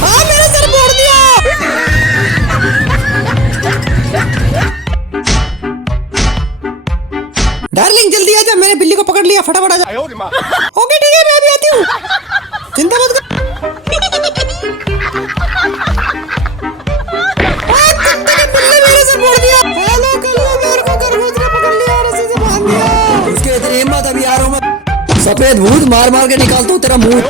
हाँ मेरा सर फोड़ दिया। डार्लिंग जल्दी आजा, मैंने बिल्ली को पकड़ लिया, फटाफट आजा। ओके ठीक है, मैं अभी आती हूँ, चिंता मत कर। बिल्ली मेरे सर फोड़ दिया। हेलो कल्लू, मेरे को खरगोश ने पकड़ लिया और रस्सी से बांध दिया। उसके इतनी हिम्मत, अभी आ रहा हूँ मैं। सफेद भूत मार मार के निकालता हूँ तेरा मुंह।